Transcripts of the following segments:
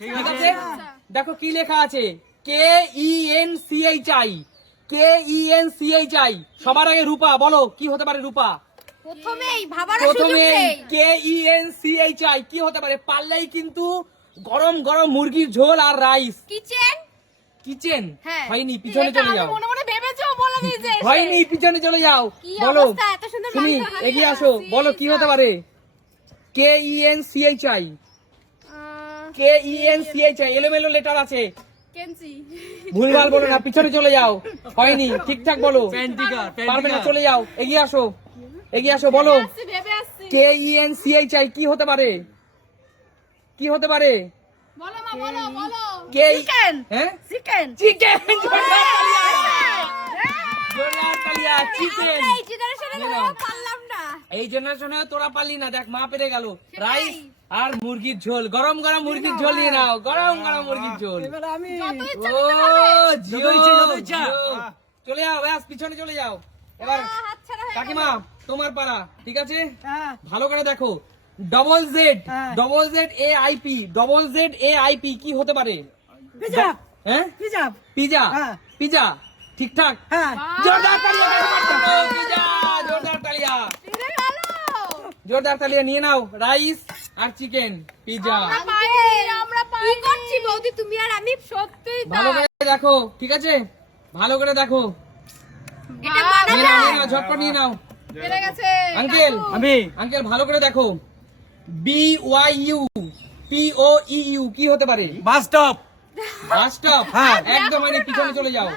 ঠিক আছে? দেখো কি লেখা আছে? K E N C H I K E N C H I সবার আগে রূপা বলো কি হতে পারে রূপা? প্রথমেই ভাবার প্রথমে K E N C H I কি হতে পারে? পারলেই কিন্তু গরম গরম মুরগির ঝোল আর রাইস। কিচেন? কিচেন? হ্যাঁ। হয়নি পিছনে চলে যাও। মনে মনে ভেবেছো বলে দিয়েছে হয়নি পিছনে চলে যাও। বলো অবস্থা, এত সুন্দর তুমি এগিয়ে আসো। বলো কি হতে পারে? K E N C H I K E N C H I এলোমেলো লেটার আছে। কেনসি ভুলভাল বলো না পিছনে চলে যাও। হয়নি ঠিকঠাক বলো। পারবে না চলে যাও। এগিয়ে আসো এগিয়ে আসো বলো। K E N C H I কি হতে পারে? কি হতে পারে? বলো মা বলো বলো। কে চিকেন হ্যাঁ? চিকেন চিকেন এই জেনারেশনে তোরা পারলি না দেখ মা পেরে গেল। রাইস আর মুরগির ঝোল। গরম গরম মুরগির ঝোল নিয়ে নাও গরম গরম মুরগির ঝোল। জিও। চলে যাও ব্যাস পিছনে চলে যাও। এবার হয়ে কাকিমা তোমার পাড়া ঠিক আছে? ভালো করে দেখো। Double Z double Z A IP double Z A IP কি হতে পারে? পিজা হ্যাঁ? পিজা পিজা হ্যাঁ। পিজা ঠিকঠাক? হ্যাঁ। জোরদার পিজা জোরদার তালিয়া ফিরে গেল জোরদার তালিয়া নিয়ে নাও রাইস আর চিকেন পিজা। আমরা পারি করছি বৌদি? তুমি আর আমি সত্যি ভালো করে দেখো ঠিক আছে? ভালো করে দেখো। এটা নিয়ে নাও ঝটপট নিয়ে নাও। গেছে। আঙ্কেল আমি। আঙ্কেল ভালো করে দেখো। B Y U P O E U কি হতে পারে? Bus stop. Bus stop? হ্যাঁ। একদম হয়নি পিছনে চলে যাও।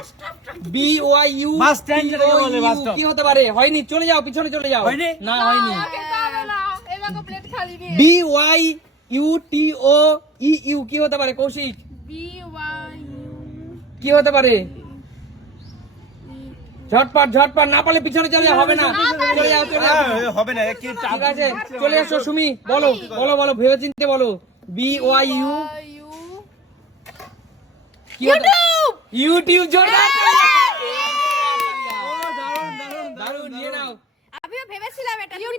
B Y U bus stand যেটাকে বলে, বাস স্টপ। কি হতে পারে? হয়নি চলে যাও পিছনে চলে যাও। হয়নি? না হয়নি খেতে হবে না এবারে প্লেট খালি দিয়ে B Y U T O E U কি হতে পারে কৌশিক? কি হতে পারে? ঝটপট ঝটপট না পারলে পিছনে চলে হবে না। চলে যাও চলে যাও হ্যাঁ, হবে না কি ঠিক আছে চলে এসো সুমি বলো বলো বলো ভেবে চিনতে বলো B Y U U YouTube YouTube জোরদার দারুণ নিয়ে নাও আমিও ভেবেছিলাম এটা। তুমি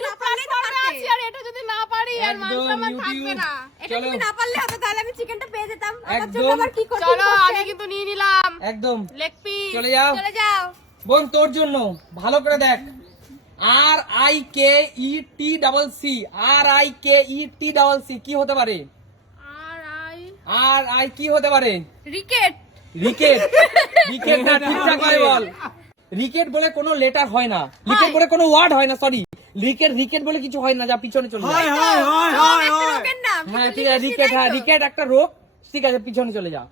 আর এটা যদি না পারি আর মাংস আমার থাকবে না। এটা চলো। না পারলে হতো তাহলে আমি চিকেনটা পেয়ে যেতাম। আমার জন্য আবার কি করতে চলো আমি কিন্তু নিয়ে নিলাম। একদম। লেগ পিস চলে যাও। চলে যাও। বোন তোর জন্য। ভালো করে দেখ। R I K E T double C R I K E T double C কি হতে পারে? আর আই আর আই কি হতে পারে? রিকেট রিকেট রিকেট না ঠিকঠাক বল। রিকেট বলে কোনো লেটার হয় না। রিকেট বলে কোনো ওয়ার্ড হয় না সরি রিকেট রিকেট বলে কিছু হয় না যা পিছনে চলে যায়। হয় হয় হয় হয়। হ্যাঁ ঠিক আছে রিকেট হ্যাঁ রিকেট একটা রোগ ঠিক আছে পিছনে চলে যাও।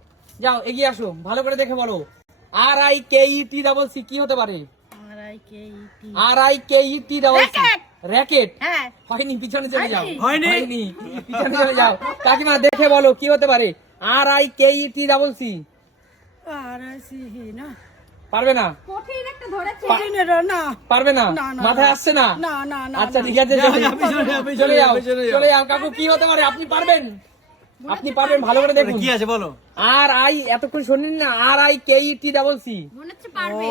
যাও এগিয়ে আসো ভালো করে দেখে বলো। R I K E T double C কি হতে পারে? R I K E T double C racket হ্যাঁ। হয়নি পিছনে চলে যাও। হয়নি? পিছনে চলে যাও। কাকিমা দেখে বলো কি হতে পারে? R I K E T double C R I C না। পারবে না? পারবে না? মাথায় আসছে না? না না না আচ্ছা ঠিক আছে চলে যাও। চলে যাও কাকু কি হতে পারে? আপনি পারবেন? আপনি পারবেন ভালো করে দেখুন। কি আছে বলো? আর আই এতক্ষণ শোনেন না R I K E T double C. মনে হচ্ছে পারবে।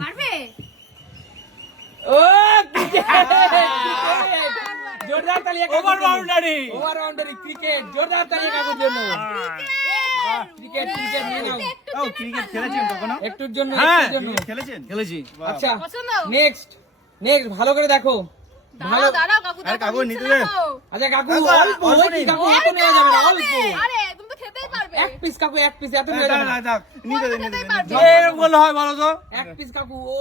পারবে? ও জোরদার তালিয়া over boundary over boundary cricket জোরদার তালিয়া কাকুর জন্য। ক্রিকেট ক্রিকেট নিয়ে নাও। ও ক্রিকেট খেলেছেন কখনো? একটুর জন্য হ্যাঁ একটুর জন্য। খেলেছেন। খেলেছি। আচ্ছা নেক্সট নেক্সট ভালো করে দেখো। ভালো দাঁড়াও দাঁড়াও কাকু আরে কাকু নিতে দে। আচ্ছা কাকু কাকু, অল্প অল্প ওই কি কাকু এত নেওয়া যাবে না অল্প। আরে তুমি তো খেতেই পারবে। এক পিস কাকু এক পিস এত না, যাবে না, না। নিতে দে, নিতে দে, নিতে দে। পারবে। এরকম বললে হয় বলো তো? এক পিস কাকু ও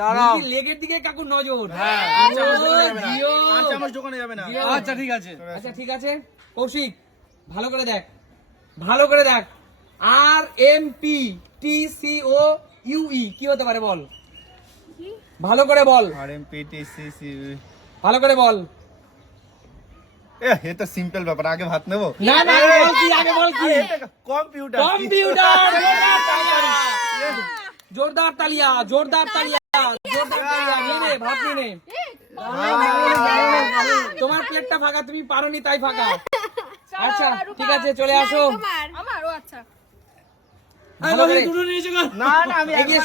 দাঁড়াও। লেগের দিকে কাকু নজর। হ্যাঁ, আর চামচ দোকানে যাবে না। আচ্ছা ঠিক আছে। আচ্ছা ঠিক আছে। কৌশিক ভালো করে দেখ। ভালো করে দেখ। R M P T C O U E কি হতে পারে বল? ভালো করে বল। R M P T C C ভালো করে বল। এ এ তো সিম্পল ব্যাপার আগে ভাত নেব? না না বল কি আগে বল কি? কম্পিউটার কম্পিউটার জোরদার তালিয়া জোরদার তালিয়া জোরদার তালিয়া নিয়ে নে ভাত নিয়ে নে। তোমার প্লেটটা ফাঁকা তুমি পারোনি তাই ফাঁকা। আচ্ছা ঠিক আছে চলে আসো। আমারও আচ্ছা। না না আমি এগিয়ে